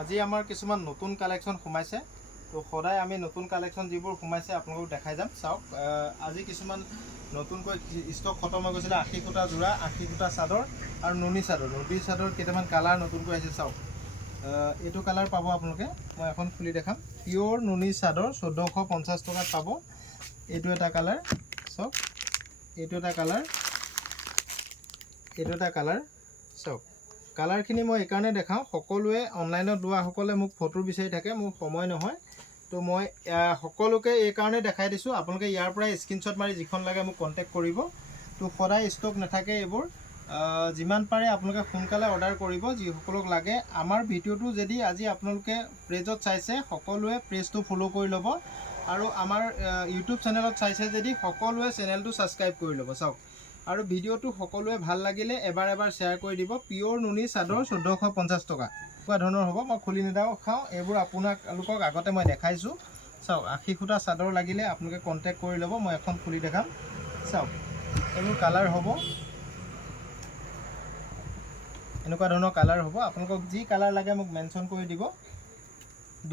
আজি আমাৰ কিছুমান নতুন কালেকশ্যন সোমাইছে তো সদায় আমি নতুন কালেকশ্যন যিবোৰ সোমাইছে আপোনালোকক দেখাই যাম চাওক আজি কিছুমান নতুনকৈ ষ্টক খতম হৈ গৈছিলে 80 ফুটা জোৰা 80 ফুটা চাদৰ আৰু নুনি চাদৰ কেইটামান কালাৰ নতুনকৈ আহিছে চাওক এইটো কালাৰ পাব আপোনালোকে মই এখন খুলি দেখাম পিওৰ নুনি চাদৰ 1450 টকাত পাব এইটো এটা কালাৰ চাওক এইটো এটা কালাৰ চাওক কালাৰখিনি মই এইকাৰণে দেখাওঁ সকলোৱে অনলাইনত লোৱাসকলে মোক ফটো বিচাৰি থাকে মোৰ সময় নহয় তো মই সকলোকে এইকাৰণে দেখাই দিছোঁ আপোনালোকে ইয়াৰ পৰাই স্ক্ৰীনশ্বট মাৰি যিখন লাগে মোক কণ্টেক্ট কৰিব তো সদায় ষ্টক নাথাকে এইবোৰ যিমান পাৰে আপোনালোকে সোনকালে অৰ্ডাৰ কৰিব যিসকলক লাগে আমাৰ ভিডিঅ'টো যদি আজি আপোনালোকে পেজত চাইছে সকলোৱে পেজটো ফ'ল' কৰি ল'ব আৰু আমাৰ ইউটিউব চেনেলত চাইছে যদি সকলোৱে চেনেলটো ছাবস্ক্ৰাইব কৰি ল'ব চাওক আৰু ভিডিঅ'টো সকলোৱে ভাল লাগিলে এবাৰ শ্বেয়াৰ কৰি দিব পিওৰ নুনি চাদৰ 1450 টকা কোৱা ধৰণৰ হ'ব মই খুলি নেদেখাওঁ এইবোৰ আপোনালোকক আগতে মই দেখাইছোঁ চাওক 80 ফুটা চাদৰ লাগিলে আপোনালোকে কণ্টেক্ট কৰি ল'ব মই এখন খুলি দেখাম চাওক এইবোৰ কালাৰ হ'ব এনেকুৱা ধৰণৰ কালাৰ হ'ব আপোনালোকক যি কালাৰ লাগে মোক মেনশ্যন কৰি দিব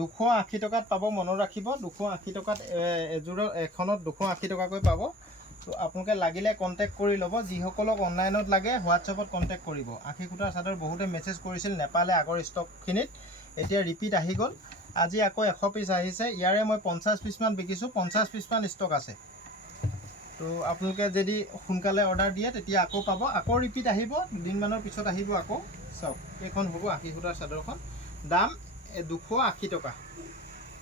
280 টকাত পাব মনত ৰাখিব 280 টকাত এযোৰৰ এখনত 280 টকাকৈ পাব তো আপোনালোকে লাগিলে কণ্টেক্ট কৰি ল'ব যিসকলক অনলাইনত লাগে হোৱাটছএপত কণ্টেক্ট কৰিব 80 ফুটাৰ চাদৰ বহুতে মেছেজ কৰিছিল নেপালে আগৰ ষ্টকখিনিত এতিয়া ৰিপিট আহি গ'ল আজি আকৌ 100 পিচ আহিছে ইয়াৰে মই 50 পিচমান বিকিছোঁ 50 পিচমান ষ্টক আছে তো আপোনালোকে যদি সোনকালে অৰ্ডাৰ দিয়ে তেতিয়া আকৌ পাব আকৌ ৰিপিট আহিব দুদিনমানৰ পিছত আহিব আকৌ চাওক এইখন হ'ব 80 ফুটাৰ চাদৰখন দাম 280 টকা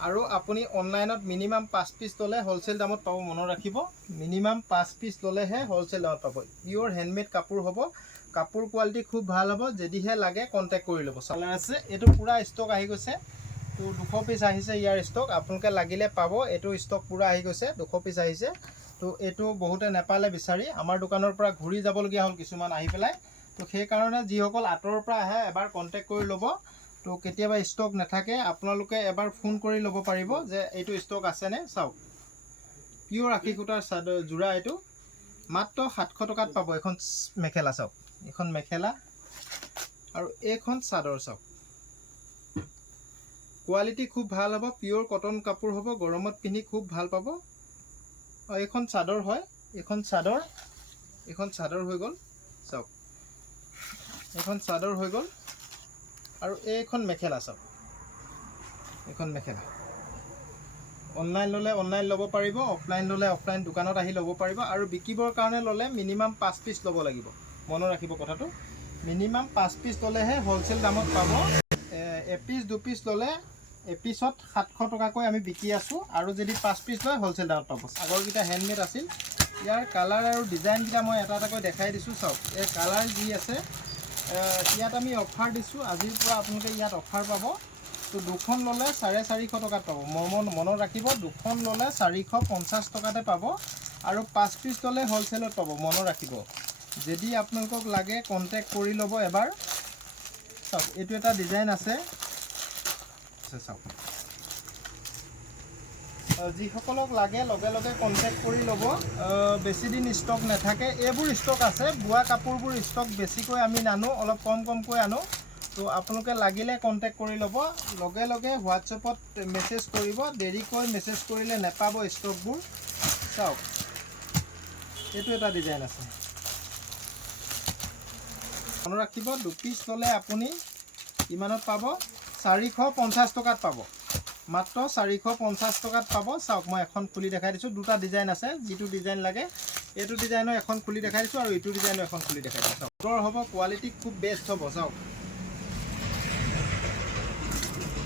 আৰু আপুনি অনলাইনত মিনিমাম 5 পিচ ল'লে হ'লচেল দামত পাব মনত ৰাখিব মিনিমাম 5 পিচ ল'লেহে হ'লচেল দামত পাব পিওৰ হেণ্ডমেড কাপোৰ হ'ব কাপোৰ কোৱালিটি খুব ভাল হ'ব যদিহে লাগে কণ্টেক্ট কৰি ল'ব কালাৰ আছে এইটো পূৰা ষ্টক আহি গৈছে তো 200 পিচ আহিছে ইয়াৰ ষ্টক আপোনালোকে লাগিলে পাব এইটো ষ্টক পূৰা আহি গৈছে 200 পিচ আহিছে তো এইটো বহুতে নেপালে বিচাৰি আমাৰ দোকানৰ পৰা ঘূৰি যাবলগীয়া হ'ল কিছুমান আহি পেলাই তো সেইকাৰণে যিসকল আঁতৰৰ পৰা আহে এবাৰ কণ্টেক্ট কৰি ল'ব তো কেতিয়াবা ষ্টক নাথাকে আপোনালোকে এবাৰ ফোন কৰি ল'ব পাৰিব যে এইটো ষ্টক আছেনে চাওক পিওৰ 80 ফুটাৰ চাদৰ জোৰা এইটো মাত্ৰ 700 টকাত পাব এখন মেখেলা চাওক এখন মেখেলা আৰু এইখন চাদৰ চাওক কোৱালিটি খুব ভাল হ'ব পিওৰ কটন কাপোৰ হ'ব গৰমত পিন্ধি খুব ভাল পাব এইখন চাদৰ হয় এইখন চাদৰ হৈ গ'ল চাওক এইখন চাদৰ হৈ গ'ল আৰু এইখন মেখেলা চাওক এইখন মেখেলা অনলাইন ল'লে অনলাইন ল'ব পাৰিব অফলাইন ল'লে অফলাইন দোকানত আহি ল'ব পাৰিব আৰু বিকিবৰ কাৰণে ল'লে মিনিমাম 5 পিচ ল'ব লাগিব মনত ৰাখিব কথাটো মিনিমাম 5 পিচ ল'লেহে হ'লচেল দামত পাব এপিচ 2 পিচ ল'লে এপিচত 700 টকাকৈ আমি বিকি আছোঁ আৰু যদি 5 পিচ লয় হ'লচেল দামত পাব আগৰকেইটা হেণ্ডমেড আছিল ইয়াৰ কালাৰ আৰু ডিজাইনকেইটা মই এটা এটাকৈ দেখাই দিছোঁ চাওক এই কালাৰ যি আছে ইয়াত আমি অফাৰ দিছোঁ আজিৰ পৰা আপোনালোকে ইয়াত অফাৰ পাব তো দুখন ল'লে 450 টকাত পাব মনত ৰাখিব দুখন ল'লে 450 টকাতে পাব আৰু 5 পিচ ল'লে হ'লচেলত পাব মনত ৰাখিব যদি আপোনালোকক লাগে কণ্টেক্ট কৰি ল'ব এবাৰ চাওক এইটো এটা ডিজাইন আছে চাওক যিসকলক লাগে লগে লগে কণ্টেক্ট কৰি ল'ব বেছি দিন ষ্টক নাথাকে এইবোৰ ষ্টক আছে বোৱা কাপোৰবোৰ ষ্টক বেছিকৈ আমি নানো অলপ কমকৈ আনো তো আপোনালোকে লাগিলে কণ্টেক্ট কৰি ল'ব লগে লগে হোৱাটছএপত মেছেজ কৰিব দেৰিকৈ মেছেজ কৰিলে নেপাব ষ্টকবোৰ চাওক এইটো এটা ডিজাইন আছে মনত ৰাখিব 2 পিচ ল'লে আপুনি কিমানত পাব 450 টকাত পাব মাত্ৰ 450 টকাত পাব চাওক মই এখন খুলি দেখাই দিছোঁ দুটা ডিজাইন আছে যিটো ডিজাইন লাগে এইটো ডিজাইনৰ এখন খুলি দেখাই দিছোঁ আৰু এইটো ডিজাইনৰ এখন খুলি দেখাই দিছোঁ চাওক হ'ব কোৱালিটি খুব বেষ্ট হ'ব চাওক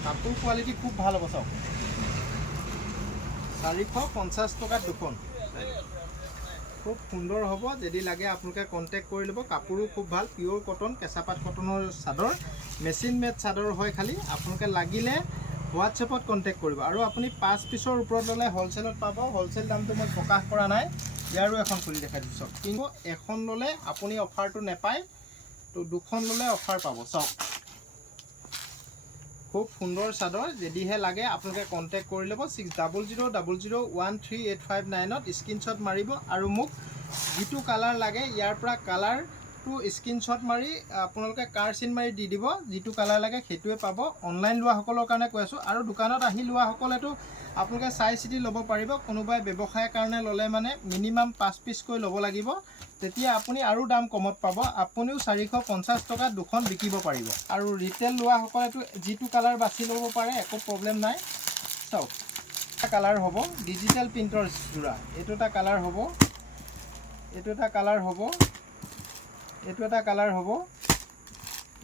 কাপোৰ কোৱালিটি খুব ভাল হ'ব চাওক 450 টকাত দুখন খুব সুন্দৰ হ'ব যদি লাগে আপোনালোকে কণ্টেক্ট কৰি ল'ব কাপোৰো খুব ভাল পিওৰ কটন কেঁচাপাত কটনৰ চাদৰ মেচিন মেড চাদৰ হয় খালি আপোনালোকে লাগিলে হোৱাটছএপত কণ্টেক্ট কৰিব আৰু আপুনি 5 পিচৰ ওপৰত ল'লে হ'লচেলত পাব হ'লচেল দামটো মই প্ৰকাশ কৰা নাই ইয়াৰো এখন খুলি দেখাই দিছোঁ চাওক কিন্তু এখন ল'লে আপুনি অফাৰটো নাপায় তো দুখন ল'লে অফাৰ পাব চাওক খুব সুন্দৰ চাদৰ যদিহে লাগে আপোনালোকে কণ্টেক্ট কৰি ল'ব 6000013859ত স্ক্ৰীনশ্বট মাৰিব আৰু মোক যিটো কালাৰ লাগে ইয়াৰ পৰা কালাৰ কালাৰটো স্ক্ৰীনশ্বট মাৰি আপোনালোকে কাৰ চিন মাৰি দি দিব, যিটো কালাৰ লাগে সেইটোৱে পাব। অনলাইন লোৱাসকলৰ কাৰণে কৈ আছোঁ। আৰু দোকানত আহি লোৱাসকলেতো আপোনালোকে চাই চিতি ল'ব পাৰিব। কোনোবাই ব্যৱসায়ৰ কাৰণে ল'লে মানে মিনিমাম 5 পিচকৈ ল'ব লাগিব, তেতিয়া আপুনি আৰু দাম কমত পাব। আপুনিও 450 টকাত দুখন বিকিব পাৰিব। আৰু ৰিটেল লোৱাসকলেতো যিটো কালাৰ বাছি ল'ব পাৰে, একো প্ৰব্লেম নাই। চাওক, এটা কালাৰ হ'ব ডিজিটেল প্ৰিণ্টৰ যোৰা। এইটো এটা কালাৰ হ'ব, এইটো এটা কালাৰ হ'ব, এইটো এটা কালাৰ হ'ব,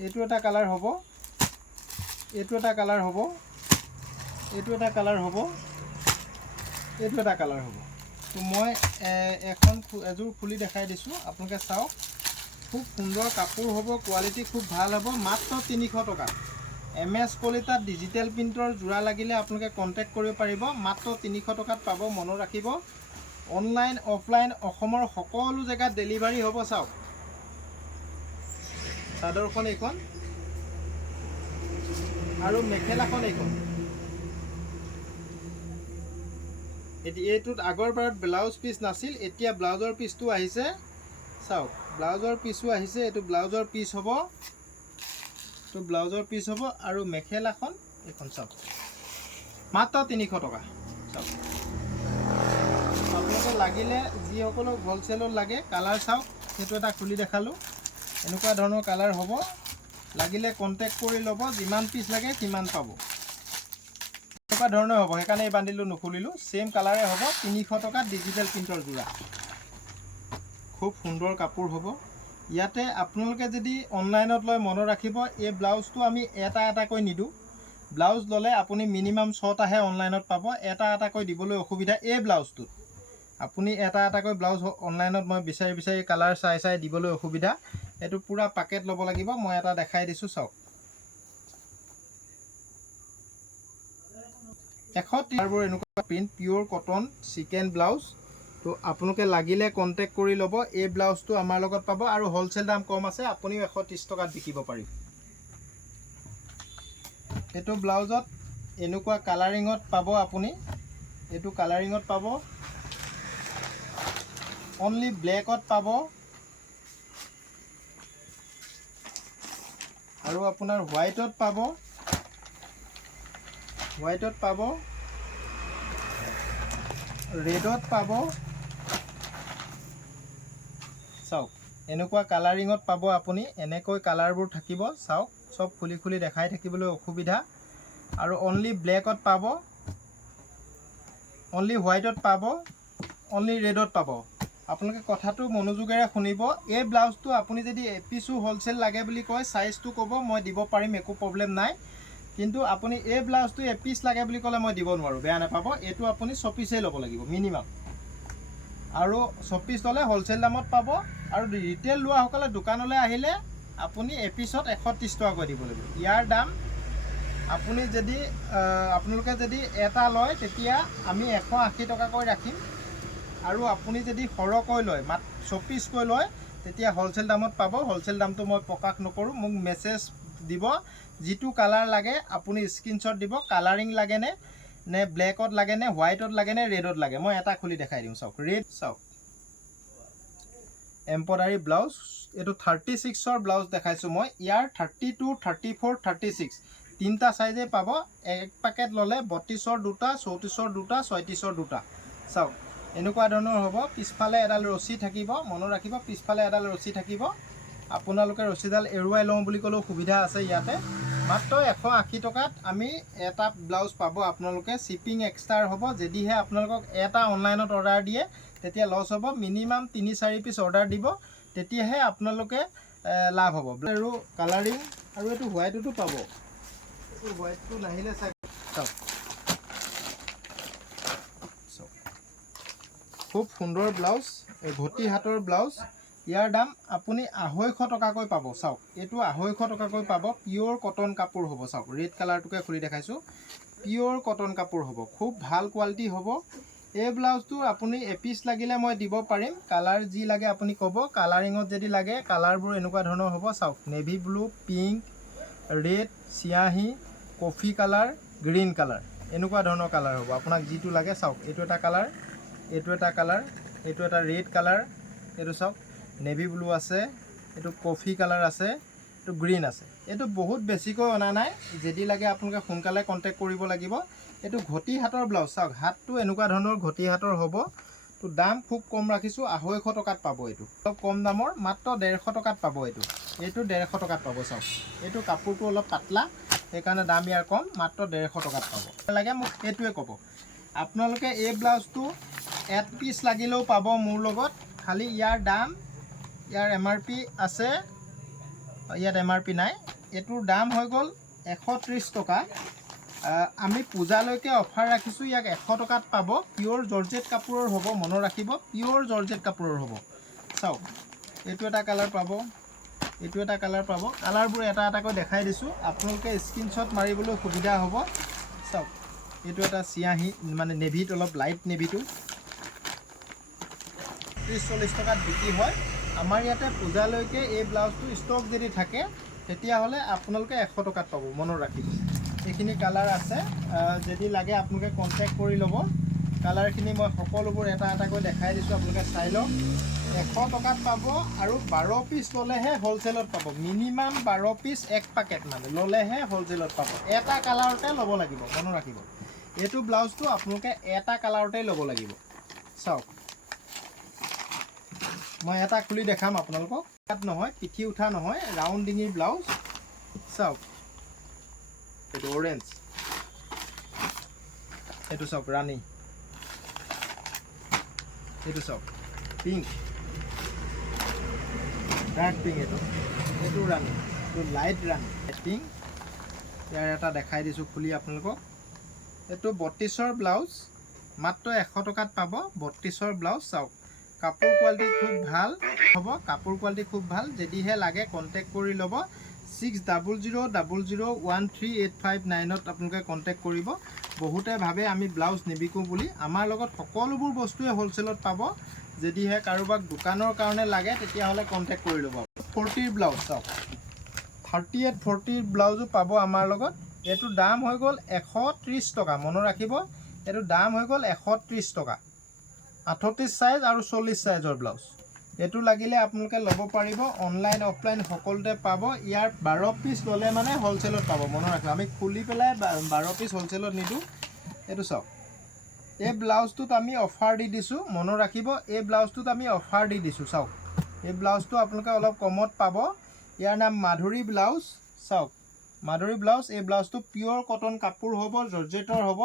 এইটো এটা কালাৰ হ'ব, এইটো এটা কালাৰ হ'ব, এইটো এটা কালাৰ হ'ব, এইটো এটা কালাৰ হ'ব। তো মই এযোৰ খুলি দেখাই দিছোঁ, আপোনালোকে চাওক। খুব সুন্দৰ কাপোৰ হ'ব, কোৱালিটি খুব ভাল হ'ব। মাত্ৰ 300 টকা। MS কলিতাত ডিজিটেল প্ৰিণ্টৰ যোৰা লাগিলে আপোনালোকে কণ্টেক্ট কৰিব পাৰিব। মাত্ৰ 300 টকাত পাব, মনত ৰাখিব। অনলাইন অফলাইন অসমৰ সকলো জেগাত ডেলিভাৰী হ'ব। চাওক, চাদৰখন এইখন আৰু মেখেলাখন এইখন। এইটোত আগৰবাৰত ব্লাউজ পিচ নাছিল, এতিয়া ব্লাউজৰ পিচটো আহিছে। চাওক, ব্লাউজৰ পিচো আহিছে। এইটো ব্লাউজৰ পিচ হ'ব, এইটো ব্লাউজৰ পিচ হ'ব। আৰু মেখেলাখন এইখন চাওক, মাত্ৰ 300 টকা। চাওক, আপোনালোকে লাগিলে যিসকলক হ'লচেলত লাগে কালাৰ চাওক, সেইটো এটা খুলি দেখালোঁ। এনেকুৱা ধৰণৰ কালাৰ হ'ব, লাগিলে কণ্টেক্ট কৰি ল'ব। যিমান পিচ লাগে সিমান পাব। এনেকুৱা ধৰণৰ হ'ব, সেইকাৰণে এই বান্ডিলটো নুখুলিলোঁ। ছেইম কালাৰে হ'ব, 300 টকাত ডিজিটেল প্ৰিণ্টৰ যোৰা। খুব সুন্দৰ কাপোৰ হ'ব। ইয়াতে আপোনালোকে যদি অনলাইনত লয়, মনত ৰাখিব এই ব্লাউজটো আমি এটা এটাকৈ নিদিওঁ। ব্লাউজ ল'লে আপুনি মিনিমাম 6টাহে অনলাইনত পাব। এটা এটাকৈ দিবলৈ অসুবিধা। এই ব্লাউজটোত আপুনি এটা এটাকৈ ব্লাউজ অনলাইনত মই বিচাৰি কালাৰ চাই দিবলৈ অসুবিধা। এইটো পূৰা পেকেট ল'ব লাগিব। মই এটা দেখাই দিছোঁ, চাওক। 130বোৰ এনেকুৱা প্ৰিণ্ট, পিয়'ৰ কটন চিকেন ব্লাউজ। তো আপোনালোকে লাগিলে কণ্টেক্ট কৰি ল'ব। এই ব্লাউজটো আমাৰ লগত পাব আৰু হ'লচেল দাম কম আছে, আপুনিও 130 টকাত বিকিব পাৰিব। এইটো ব্লাউজত এনেকুৱা কালাৰিঙত পাব আপুনি। এইটো কালাৰিঙত পাব, অনলি ব্লেকত পাব, আৰু আপোনাৰ হোৱাইটত পাব, হোৱাইটত পাব, ৰেডত পাব। চাওক, এনেকুৱা কালাৰিঙত পাব আপুনি। এনেকৈ কালাৰবোৰ থাকিব। চাওক, চব খুলি দেখাই থাকিবলৈ অসুবিধা। আৰু অনলি ব্লেকত পাব, অনলি হোৱাইটত পাব, অনলি ৰেডত পাব। আপোনালোকে কথাটো মনোযোগেৰে শুনিব। এই ব্লাউজটো আপুনি যদি এপিচো হ'লচেল লাগে বুলি কয়, চাইজটো ক'ব, মই দিব পাৰিম, একো প্ৰব্লেম নাই। কিন্তু আপুনি এই ব্লাউজটো এপিচ লাগে বুলি ক'লে মই দিব নোৱাৰোঁ, বেয়া নাপাব। এইটো আপুনি 6 পিচেই ল'ব লাগিব মিনিমাম। আৰু 6 পিচ ল'লে হ'লচেল দামত পাব। আৰু ৰিটেল লোৱাসকলে দোকানলৈ আহিলে আপুনি এপিচত 130 টকাকৈ দিব লাগিব। ইয়াৰ দাম আপোনালোকে যদি এটা লয়, তেতিয়া আমি 180 টকাকৈ ৰাখিম। আৰু আপুনি যদি সৰহকৈ লয়, 6 পিচকৈ লয়, তেতিয়া হ'লচেল দামত পাব। হ'লচেল দামটো মই প্ৰকাশ নকৰোঁ। মোক মেছেজ দিব, যিটো কালাৰ লাগে আপুনি স্ক্ৰীনশ্বট দিব। কালাৰিং লাগেনে, নে ব্লেকত লাগেনে, হোৱাইটত লাগেনে, ৰেডত লাগে। মই এটা খুলি দেখাই দিওঁ, চাওক। ৰেড, চাওক, এম্ব্ৰইডাৰী ব্লাউজ। এইটো 36ৰ ব্লাউজ দেখাইছোঁ মই। ইয়াৰ 32, 34, 36 তিনিটা চাইজেই পাব। এক পেকেট ল'লে 32ৰ দুটা, 34ৰ দুটা, 36ৰ দুটা। চাওক, এনেকুৱা ধৰণৰ হ'ব। পিছফালে এডাল ৰছী থাকিব, মনত ৰাখিব। পিছফালে এডাল ৰছী থাকিব। আপোনালোকে ৰছীডাল এৰুৱাই লওঁ বুলি ক'লেও সুবিধা আছে ইয়াতে। মাত্ৰ 180 টকাত আমি এটা ব্লাউজ পাব আপোনালোকে। শ্বিপিং এক্সট্ৰা হ'ব। যদিহে আপোনালোকক এটা অনলাইনত অৰ্ডাৰ দিয়ে, তেতিয়া লছ হ'ব। মিনিমাম 3-4 পিচ অৰ্ডাৰ দিব, তেতিয়াহে আপোনালোকে লাভ হ'ব। আৰু কালাৰিং, আৰু এইটো হোৱাইটতো পাব। এইটো হোৱাইটটো নাহিলে চাওক, খুব সুন্দৰ ব্লাউজ, ঘটি হাতৰ ব্লাউজ। ইয়াৰ দাম আপুনি 250 টকাকৈ পাব। চাওক, এইটো 250 টকাকৈ পাব। পিয়'ৰ কটন কাপোৰ হ'ব। চাওক, ৰেড কালাৰটোকে খুলি দেখাইছোঁ। পিয়'ৰ কটন কাপোৰ হ'ব, খুব ভাল কোৱালিটি হ'ব। এই ব্লাউজটো আপুনি এপিচ লাগিলে মই দিব পাৰিম। কালাৰ যি লাগে আপুনি ক'ব। কালাৰিঙত যদি লাগে, কালাৰবোৰ এনেকুৱা ধৰণৰ হ'ব। চাওক, নেভি ব্লু, পিংক, ৰেড, চিয়াহী, কফি কালাৰ, গ্ৰীণ কালাৰ, এনেকুৱা ধৰণৰ কালাৰ হ'ব। আপোনাক যিটো লাগে, চাওক, এইটো এটা কালাৰ, এইটো এটা কালাৰ, এইটো এটা ৰেড কালাৰ, এইটো চাওক, নেভি ব্লু আছে, এইটো কফি কালাৰ আছে, এইটো গ্ৰীণ আছে। এইটো বহুত বেছিকৈ অনা নাই, যদি লাগে আপোনালোকে সোনকালে কণ্টেক্ট কৰিব লাগিব। এইটো ঘটি হাতৰ ব্লাউজ, চাওক হাতটো এনেকুৱা ধৰণৰ ঘটি হাতৰ হ'ব। তো দাম খুব কম ৰাখিছোঁ, 250 টকাত পাব। এইটো অলপ কম দামৰ, মাত্ৰ 150 টকাত পাব। এইটো 150 টকাত পাব। চাওক এইটো কাপোৰটো অলপ পাতলা, সেইকাৰণে দাম ইয়াৰ কম, মাত্ৰ 150 টকাত পাব। লাগে মোক এইটোৱে ক'ব। আপোনালোকে এই ব্লাউজটো 1 পিচ লাগিলেও পাব মোৰ লগত, খালি ইয়াৰ দাম, ইয়াৰ MRP আছে, ইয়াত MRP নাই। এইটোৰ দাম হৈ গ'ল 130 টকা। আমি পূজালৈকে অফাৰ ৰাখিছোঁ, ইয়াক 100 টকাত পাব। পিয়'ৰ জৰ্জেট কাপোৰৰ হ'ব, মনত ৰাখিব, পিয়'ৰ জৰ্জেট কাপোৰৰ হ'ব। চাওক এইটো এটা কালাৰ পাব, এইটো এটা কালাৰ পাব। কালাৰবোৰ এটা এটাকৈ দেখাই দিছোঁ, আপোনালোকে স্ক্ৰীনশ্বট মাৰিবলৈ সুবিধা হ'ব। চাওক এইটো এটা চিয়াহী, মানে নেভিত, অলপ লাইট নেভিটো 30-40 টকাত বিক্ৰী হয়। আমাৰ ইয়াতে পূজালৈকে এই ব্লাউজটো ষ্টক যদি থাকে, তেতিয়াহ'লে আপোনালোকে 100 টকাত পাব, মনত ৰাখিব। এইখিনি কালাৰ আছে, যদি লাগে আপোনালোকে কণ্টেক্ট কৰি ল'ব। কালাৰখিনি মই সকলোবোৰ এটা এটাকৈ দেখাই দিছোঁ, আপোনালোকে চাই লওক। 100 টকাত পাব, আৰু 12 পিচ ল'লেহে হ'লচেলত পাব। মিনিমাম 12 পিচ, 1 পেকেট মানে ল'লেহে হ'লচেলত পাব। এটা কালাৰতে ল'ব লাগিব, মনত ৰাখিব। এইটো ব্লাউজটো আপোনালোকে এটা কালাৰতে ল'ব লাগিব। চাওক মই এটা খুলি দেখাম আপোনালোকক। ইয়াত নহয়, পিঠি উঠা নহয়, ৰাউণ্ড ডিঙিৰ ব্লাউজ। চাওক এইটো অৰেঞ্জ, এইটো চাওক ৰাণী, এইটো চাওক পিংক, ডাৰ্ক পিংক, এইটো ৰাণী, এইটো লাইট ৰাণী, পিংক। ইয়াৰ এটা দেখাই দিছোঁ খুলি আপোনালোকক। এইটো 32ৰ ব্লাউজ, মাত্ৰ 100 টকাত পাব। 32ৰ ব্লাউজ। চাওক কাপোৰ কোৱালিটি খুব ভাল হ'ব, কাপোৰ কোৱালিটি খুব ভাল। যদিহে লাগে কণ্টেক্ট কৰি ল'ব। 6000013859ত আপোনালোকে কণ্টেক্ট কৰিব। বহুতে ভাবে আমি ব্লাউজ নিবিকোঁ বুলি, আমাৰ লগত সকলোবোৰ বস্তুৱে হ'লচেলত পাব। যদিহে কাৰোবাক দোকানৰ কাৰণে লাগে, তেতিয়াহ'লে কণ্টেক্ট কৰি ল'ব। 40ৰ ব্লাউজ, চাওক 38-40 ব্লাউজো পাব আমাৰ লগত। এইটোৰ দাম হৈ গ'ল 130 টকা, মনত ৰাখিব। এইটো দাম হৈ গ'ল 130 টকা। 38 চাইজ আৰু 40 চাইজৰ ব্লাউজ। এইটো লাগিলে আপোনালোকে ল'ব পাৰিব, অনলাইন অফলাইন সকলোতে পাব। ইয়াৰ 12 পিচ ল'লে মানে হ'লচেলত পাব, মনত ৰাখিব। আমি খুলি পেলাই 12 পিচ হ'লচেলত নিদিওঁ। এইটো চাওক, এই ব্লাউজটোত আমি অফাৰ দি দিছোঁ, মনত ৰাখিব। এই ব্লাউজটোত আমি অফাৰ দি দিছোঁ। চাওক এই ব্লাউজটো আপোনালোকে অলপ কমত পাব। ইয়াৰ নাম মাধুৰী ব্লাউজ। চাওক মাধুৰী ব্লাউজ। এই ব্লাউজটো পিয়'ৰ কটন কাপোৰ হ'ব, জৰ্জেটৰ হ'ব।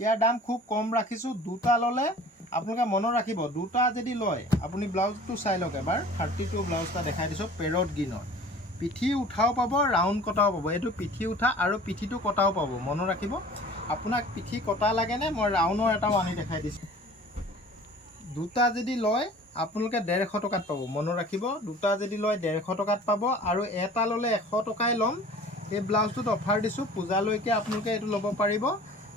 ইয়াৰ দাম খুব কম ৰাখিছোঁ। দুটা ল'লে আপোনালোকে মনত ৰাখিব, দুটা যদি লয়, আপুনি ব্লাউজটো চাই লওক এবাৰ। 32 ব্লাউজ এটা দেখাই দিছোঁ, পেৰট গ্ৰীণৰ। পিঠি উঠাও পাব, ৰাউণ্ড কটাও পাব। এইটো পিঠি উঠা আৰু পিঠিটো কটাও পাব, মনত ৰাখিব। আপোনাক পিঠি কটা লাগেনে, মই ৰাউণ্ডৰ এটাও আনি দেখাই দিছোঁ। দুটা যদি লয় আপোনালোকে 150 টকাত পাব, মনত ৰাখিব। দুটা যদি লয় 150 টকাত পাব, আৰু এটা ল'লে 100 টকাই ল'ম। এই ব্লাউজটোত অফাৰ দিছোঁ, পূজালৈকে আপোনালোকে এইটো ল'ব পাৰিব।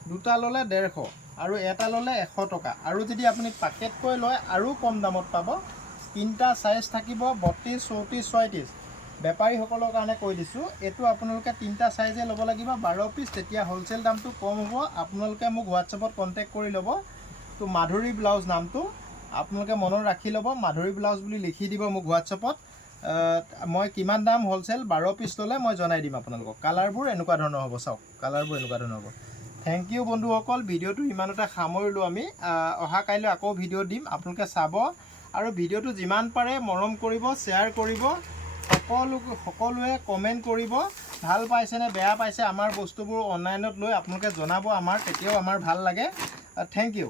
দুটা ল'লে 150, আৰু এটা ল'লে 100 টকা। আৰু যদি আপুনি পেকেটকৈ লয় আৰু কম দামত পাব। 3টা চাইজ থাকিব, 32, 34, 36। বেপাৰীসকলৰ কাৰণে কৈ দিছোঁ, এইটো আপোনালোকে 3টা চাইজে ল'ব লাগিব, 12 পিচ, তেতিয়া হ'লচেল দামটো কম হ'ব। আপোনালোকে মোক হোৱাটছএপত কণ্টেক্ট কৰি ল'ব। তো মাধুৰী ব্লাউজ নামটো আপোনালোকে মনত ৰাখি ল'ব, মাধুৰী ব্লাউজ বুলি লিখি দিব মোক হোৱাটছএপত। মই কিমান দাম হ'লচেল 12 পিচ ল'লে মই জনাই দিম আপোনালোকক। কালাৰবোৰ এনেকুৱা ধৰণৰ হ'ব, চাওক কালাৰবোৰ এনেকুৱা ধৰণৰ হ'ব। থেংক ইউ বন্ধুসকল, ভিডিঅ'টো ইমানতে সামৰিলোঁ আমি। অহা কাইলৈ আকৌ ভিডিঅ' দিম, আপোনালোকে চাব। আৰু ভিডিঅ'টো যিমান পাৰে মৰম কৰিব, শ্বেয়াৰ কৰিব। সকলোৱে কমেণ্ট কৰিব, ভাল পাইছেনে বেয়া পাইছে আমাৰ বস্তুবোৰ অনলাইনত লৈ আপোনালোকে জনাব আমাৰ, তেতিয়াও আমাৰ ভাল লাগে। Thank U.